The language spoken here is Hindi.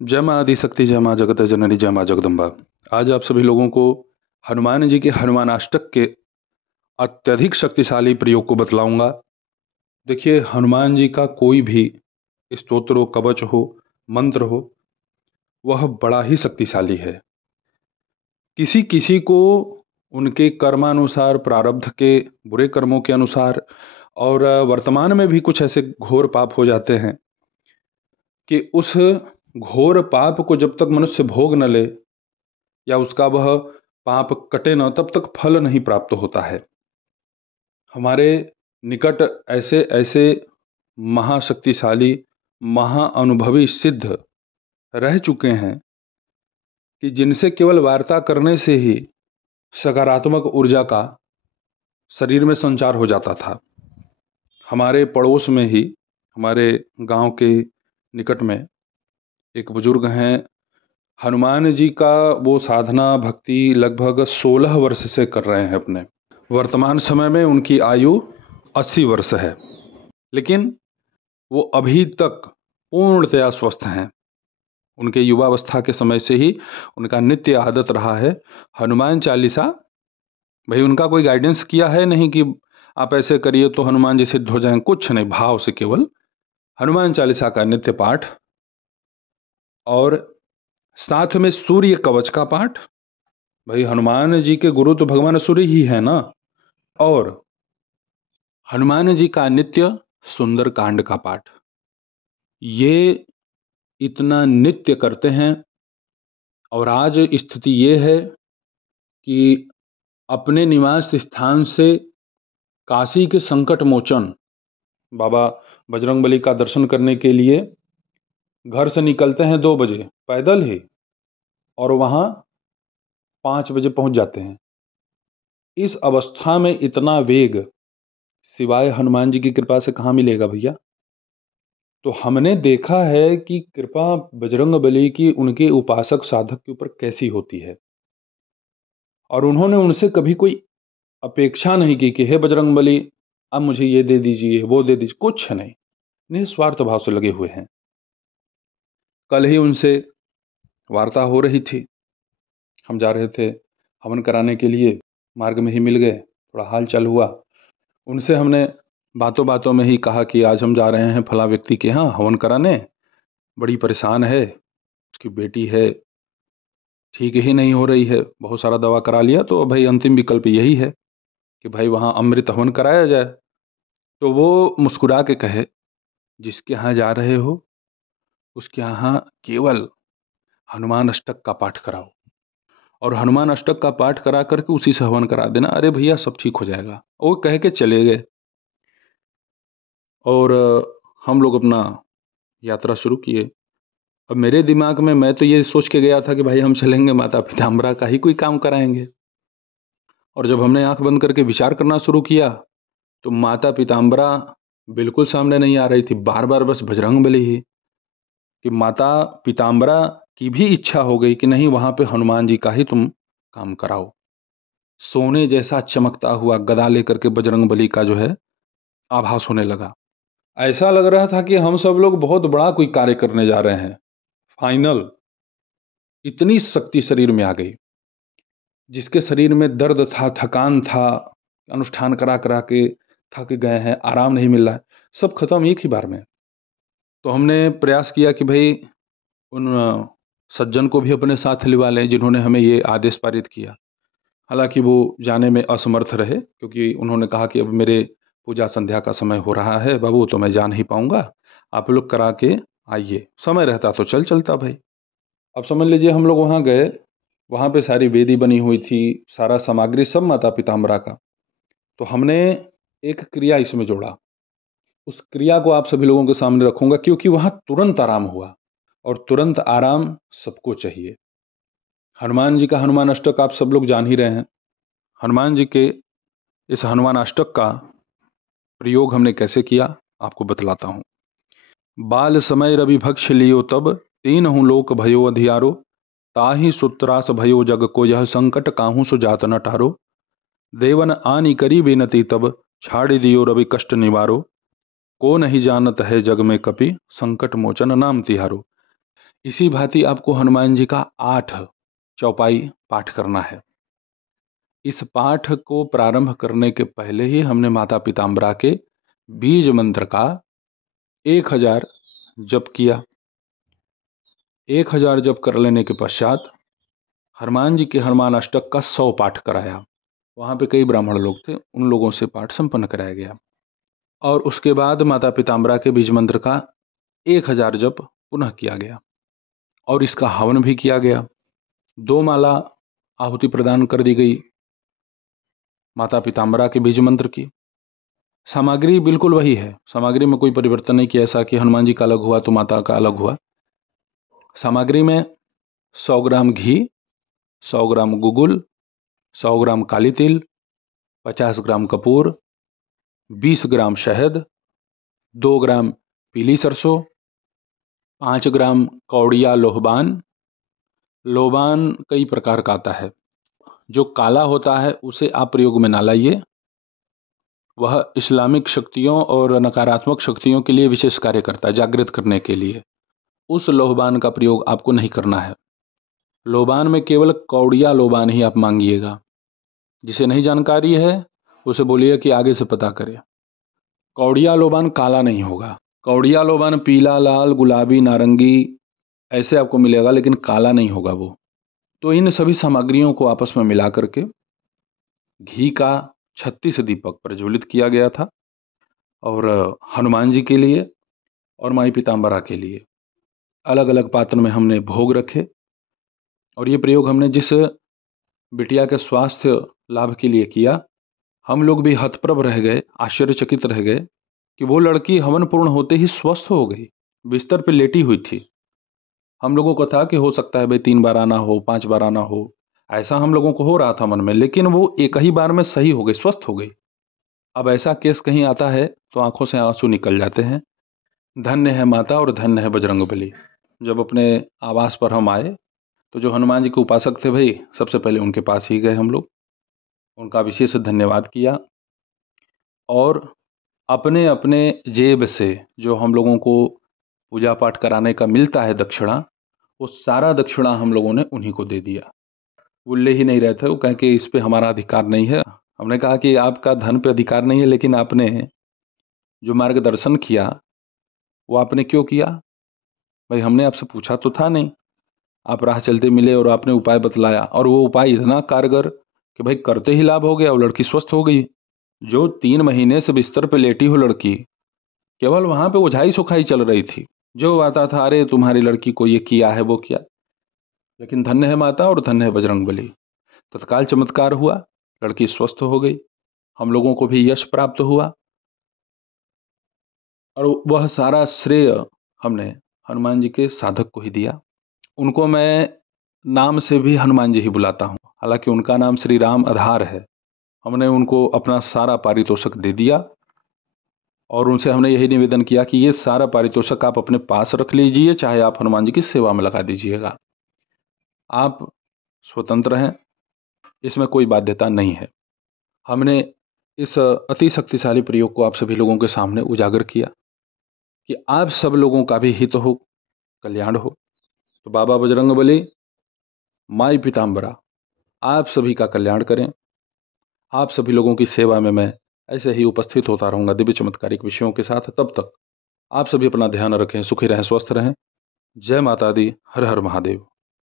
जय माँ आदिशक्ति, जय माँ जगत जननी, जय माँ जगदम्बा। आज आप सभी लोगों को हनुमान जी के हनुमानाष्टक के अत्यधिक शक्तिशाली प्रयोग को बतलाऊंगा। देखिए, हनुमान जी का कोई भी स्तोत्र हो, कवच हो, मंत्र हो, वह बड़ा ही शक्तिशाली है। किसी किसी को उनके कर्मानुसार, प्रारब्ध के बुरे कर्मों के अनुसार और वर्तमान में भी कुछ ऐसे घोर पाप हो जाते हैं कि उस घोर पाप को जब तक मनुष्य भोग न ले या उसका वह पाप कटे न, तब तक फल नहीं प्राप्त होता है। हमारे निकट ऐसे ऐसे महाशक्तिशाली, महाअनुभवी सिद्ध रह चुके हैं कि जिनसे केवल वार्ता करने से ही सकारात्मक ऊर्जा का शरीर में संचार हो जाता था। हमारे पड़ोस में ही, हमारे गांव के निकट में एक बुजुर्ग हैं। हनुमान जी का वो साधना भक्ति लगभग 16 वर्ष से कर रहे हैं अपने। वर्तमान समय में उनकी आयु 80 वर्ष है, लेकिन वो अभी तक पूर्णतया स्वस्थ हैं। उनके युवावस्था के समय से ही उनका नित्य आदत रहा है हनुमान चालीसा। भाई उनका कोई गाइडेंस किया है नहीं कि आप ऐसे करिए तो हनुमान जी सिद्ध हो जाएं, कुछ नहीं, भाव से केवल हनुमान चालीसा का नित्य पाठ और साथ में सूर्य कवच का पाठ। भाई हनुमान जी के गुरु तो भगवान सूर्य ही है ना। और हनुमान जी का नित्य सुंदर कांड का पाठ, ये इतना नित्य करते हैं। और आज स्थिति ये है कि अपने निवास स्थान से काशी के संकट मोचन बाबा बजरंगबली का दर्शन करने के लिए घर से निकलते हैं 2 बजे पैदल ही, और वहाँ 5 बजे पहुँच जाते हैं। इस अवस्था में इतना वेग सिवाय हनुमान जी की कृपा से कहाँ मिलेगा भैया। तो हमने देखा है कि कृपा बजरंगबली की उनके उपासक साधक के ऊपर कैसी होती है, और उन्होंने उनसे कभी कोई अपेक्षा नहीं की कि हे बजरंगबली अब मुझे ये दे दीजिए, वो दे दीजिए, कुछ नहीं, निस्वार्थ भाव से लगे हुए हैं। कल ही उनसे वार्ता हो रही थी, हम जा रहे थे हवन कराने के लिए, मार्ग में ही मिल गए, थोड़ा हाल चाल हुआ। उनसे हमने बातों बातों में ही कहा कि आज हम जा रहे हैं फला व्यक्ति के यहाँ हवन कराने, बड़ी परेशान है, उसकी बेटी है, ठीक ही नहीं हो रही है, बहुत सारा दवा करा लिया, तो भाई अंतिम विकल्प यही है कि भाई वहाँ अमृत हवन कराया जाए। तो वो मुस्कुरा के कहे, जिसके यहाँ जा रहे हो उसके यहाँ केवल हनुमान अष्टक का पाठ कराओ, और हनुमान अष्टक का पाठ करा करके उसी से हवन करा देना। अरे भैया सब ठीक हो जाएगा, वो कह के चले गए। और हम लोग अपना यात्रा शुरू किए। अब मेरे दिमाग में, मैं तो ये सोच के गया था कि भाई हम चलेंगे माता पिताम्बरा का ही कोई काम कराएंगे, और जब हमने आंख बंद करके विचार करना शुरू किया तो माता पिताम्बरा बिल्कुल सामने नहीं आ रही थी। बार बार बस बजरंगबली ही, कि माता पिताम्बरा की भी इच्छा हो गई कि नहीं, वहां पे हनुमान जी का ही तुम काम कराओ। सोने जैसा चमकता हुआ गदा लेकर के बजरंगबली का जो है आभास होने लगा। ऐसा लग रहा था कि हम सब लोग बहुत बड़ा कोई कार्य करने जा रहे हैं। फाइनल इतनी शक्ति शरीर में आ गई, जिसके शरीर में दर्द था, थकान था, अनुष्ठान करा करा के थक गए हैं, आराम नहीं मिल रहा है, सब खत्म एक ही बार में। तो हमने प्रयास किया कि भाई उन सज्जन को भी अपने साथ लिवा लें जिन्होंने हमें ये आदेश पारित किया। हालांकि वो जाने में असमर्थ रहे, क्योंकि उन्होंने कहा कि अब मेरे पूजा संध्या का समय हो रहा है बाबू, तो मैं जा नहीं पाऊंगा, आप लोग करा के आइए। समय रहता तो चल चलता भाई। अब समझ लीजिए हम लोग वहाँ गए, वहाँ पे सारी वेदी बनी हुई थी, सारा सामग्री सब माता पिताम्बरा का। तो हमने एक क्रिया इसमें जोड़ा, उस क्रिया को आप सभी लोगों के सामने रखूंगा, क्योंकि वहाँ तुरंत आराम हुआ, और तुरंत आराम सबको चाहिए। हनुमान जी का हनुमान अष्टक आप सब लोग जान ही रहे हैं। हनुमान जी के इस हनुमान अष्टक का प्रयोग हमने कैसे किया आपको बतलाता हूँ। बाल समय रवि भक्ष लियो तब, तीन हूँ लोक भयो अधियारो, ताहि सुत्रास भयो जग को यह संकट काहू सो जात न टारो। देवन आनी करी बेनती तब, छाड़ दियो रवि कष्ट निवारो, को नहीं जानत है जग में कपि, संकट मोचन नाम तिहारो। इसी भांति आपको हनुमान जी का 8 चौपाई पाठ करना है। इस पाठ को प्रारंभ करने के पहले ही हमने माता पीताम्बरा के बीज मंत्र का 1000 जप किया। 1000 जप कर लेने के पश्चात हनुमान जी के हनुमान अष्टक का 100 पाठ कराया। वहाँ पे कई ब्राह्मण लोग थे, उन लोगों से पाठ संपन्न कराया गया। और उसके बाद माता पीताम्बरा के बीज मंत्र का 1000 जप पुनः किया गया और इसका हवन भी किया गया। 2 माला आहुति प्रदान कर दी गई माता पीताम्बरा के बीज मंत्र की। सामग्री बिल्कुल वही है, सामग्री में कोई परिवर्तन नहीं किया, ऐसा कि हनुमान जी का अलग हुआ तो माता का अलग हुआ। सामग्री में 100 ग्राम घी, 100 ग्राम गुगुल, 100 ग्राम काली तिल, 50 ग्राम कपूर, 20 ग्राम शहद, 2 ग्राम पीली सरसों, 5 ग्राम कौड़िया लोहबान। लोबान कई प्रकार का आता है, जो काला होता है उसे आप प्रयोग में ना लाइए, वह इस्लामिक शक्तियों और नकारात्मक शक्तियों के लिए विशेष कार्य करता है, जागृत करने के लिए। उस लोहबान का प्रयोग आपको नहीं करना है। लोबान में केवल कौड़िया लोबान ही आप मांगिएगा। जिसे नहीं जानकारी है उसे बोलिए कि आगे से पता करे। कौड़िया लोबान काला नहीं होगा, कौड़िया लोबान पीला, लाल, गुलाबी, नारंगी ऐसे आपको मिलेगा, लेकिन काला नहीं होगा वो। तो इन सभी सामग्रियों को आपस में मिला करके घी का 36 दीपक प्रज्वलित किया गया था और हनुमान जी के लिए और माई पीताम्बरा के लिए अलग अलग पात्र में हमने भोग रखे। और ये प्रयोग हमने जिस बिटिया के स्वास्थ्य लाभ के लिए किया, हम लोग भी हतप्रभ रह गए, आश्चर्यचकित रह गए कि वो लड़की हवन पूर्ण होते ही स्वस्थ हो गई, बिस्तर पर लेटी हुई थी। हम लोगों को था कि हो सकता है भाई 3 बार आना हो, 5 बार आना हो, ऐसा हम लोगों को हो रहा था मन में, लेकिन वो एक ही बार में सही हो गई, स्वस्थ हो गई। अब ऐसा केस कहीं आता है तो आंखों से आंसू निकल जाते हैं। धन्य है माता और धन्य है बजरंगबली। जब अपने आवास पर हम आए तो जो हनुमान जी के उपासक थे भाई, सबसे पहले उनके पास ही गए हम लोग, उनका विशेष धन्यवाद किया और अपने अपने जेब से जो हम लोगों को पूजा पाठ कराने का मिलता है दक्षिणा, वो सारा दक्षिणा हम लोगों ने उन्हीं को दे दिया। वो ले ही नहीं रहे थे, वो कहें कि इस पे हमारा अधिकार नहीं है। हमने कहा कि आपका धन पे अधिकार नहीं है, लेकिन आपने जो मार्गदर्शन किया वो आपने क्यों किया भाई? हमने आपसे पूछा तो था नहीं, आप राह चलते मिले और आपने उपाय बतलाया, और वो उपाय इतना कारगर कि भाई करते ही लाभ हो गया और लड़की स्वस्थ हो गई। जो 3 महीने से बिस्तर पे लेटी हो लड़की, केवल वहां पे ओझाई सुखाई चल रही थी, जो आता था अरे तुम्हारी लड़की को ये किया है वो किया। लेकिन धन्य है माता और धन्य है बजरंगबली, तत्काल चमत्कार हुआ, लड़की स्वस्थ हो गई, हम लोगों को भी यश प्राप्त हुआ। और वह सारा श्रेय हमने हनुमान जी के साधक को ही दिया। उनको मैं नाम से भी हनुमान जी ही बुलाता हूँ, हालांकि उनका नाम श्री राम आधार है। हमने उनको अपना सारा पारितोषिक दे दिया और उनसे हमने यही निवेदन किया कि ये सारा पारितोषिक आप अपने पास रख लीजिए, चाहे आप हनुमान जी की सेवा में लगा दीजिएगा। आप स्वतंत्र हैं, इसमें कोई बाध्यता नहीं है। हमने इस अति शक्तिशाली प्रयोग को आप सभी लोगों के सामने उजागर किया कि आप सब लोगों का भी हित हो, कल्याण हो। तो बाबा बजरंगबली, माई पीताम्बरा आप सभी का कल्याण करें। आप सभी लोगों की सेवा में मैं ऐसे ही उपस्थित होता रहूँगा दिव्य चमत्कारिक विषयों के साथ। तब तक आप सभी अपना ध्यान रखें, सुखी रहें, स्वस्थ रहें। जय माता दी, हर हर महादेव।